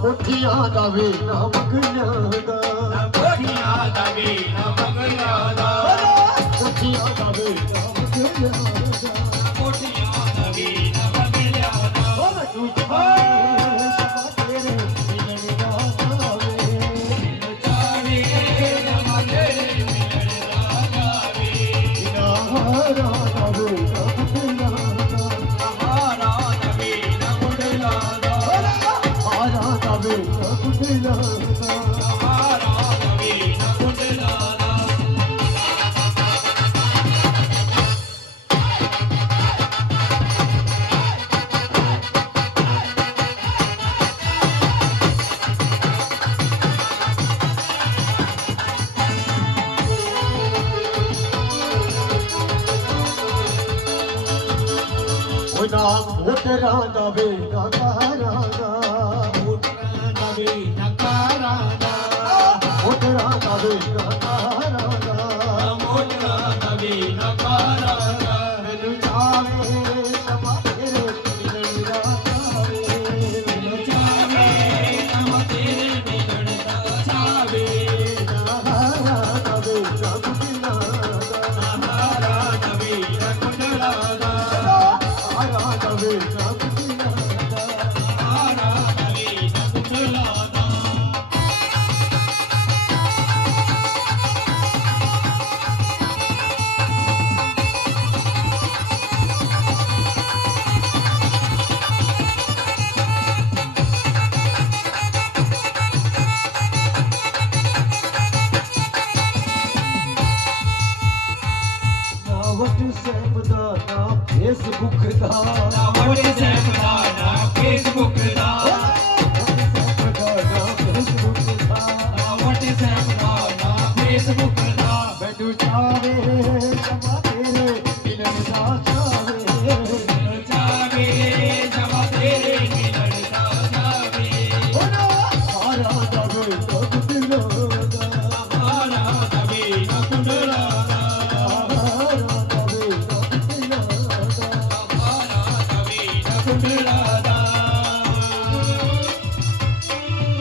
ਕੋਠੀਆਂ ਦਾ ਵੇ ਨਾ ਮੰਗਿਆ ਦਾ ਕੋਠੀਆਂ ਦਾ ਵੇ ਨਾ ਮੰਗਿਆ ਦਾ ਕੋਠੀਆਂ ਦਾ ਵੇ ਨਾ ਮੰਗਿਆ ਦਾ ਕੋਠੀਆਂ ਦਾ ਵੇ ਨਾ ਮੰਗਿਆ ਦਾ ਉਹ ਤੂੰ ਸਭਾ ਤੇਰੇ ਮਿਲਣ ਦਾ ਜਾਵੇ ਜਾਵੇ ਜਮਾ ਤੇਰੇ ਮਿਲਣ ਦਾ ਜਾਵੇ ਹਾਰਾ ਦਾ ਵੇ ਨਾ ਮੰਗਿਆ ਦਾ ਹਾਰਾ ਦਾ ਵੇ ਨਾ ਮੰਗਿਆ ਦਾ ਹਾਰਾ ਦਾ ਵੇ ਨਾ ਮੰਗਿਆ ਦਾ ਹਾਰਾ ਦਾ ਵੇ ਨਾ ਮੰਗਿਆ ਦਾ ਉਹ ਨਾ ਮੋਟਰਾਂ ਦਾ ਵੇ ਨਾ ਕਾਰਾਂ ਦਾ ਕੋਠੀਆਂ ਦਾ ਵੇ ਨਾ ਕਾਰਾਂ ਦਾ ਮੋਟਰਾਂ ਦਾ ਵੇ ਨਾ ਕਾਰਾਂ ਦਾ ਮੋਟਰਾਂ ਦਾ ਵੇ ਨਾ ਕਾਰਾਂ ਦਾ ਮੈਨੂੰ ਜਾਵੇ ਸਭਾ ਤੇਰੇ ਮਿਲਣ ਦਾ ਜਾਵੇ ਜਾਵੇ ਜਮਾ ਤੇਰੇ ਮਿਲਣ ਦਾ ਜਾਵੇ ਹਾਰਾ ਦਾ ਵੇ ਨਾ ਮੰਗਿਆ ਦਾ ਹਾਰਾ ਦਾ ਵੇ ਨਾ ਮੰਗਿਆ ਦਾ ਹਾਰਾ ਦਾ ਵੇ ਨਾ ਮੰਗਿਆ ਦਾ ਹਾਰਾ ਦਾ ਵੇ ਨਾ ਮੰਗਿਆ ਦਾ ਨਾ WhatsApp ਦਾ ਨਾ Facebook ਦਾ ਨਾ WhatsApp ਦਾ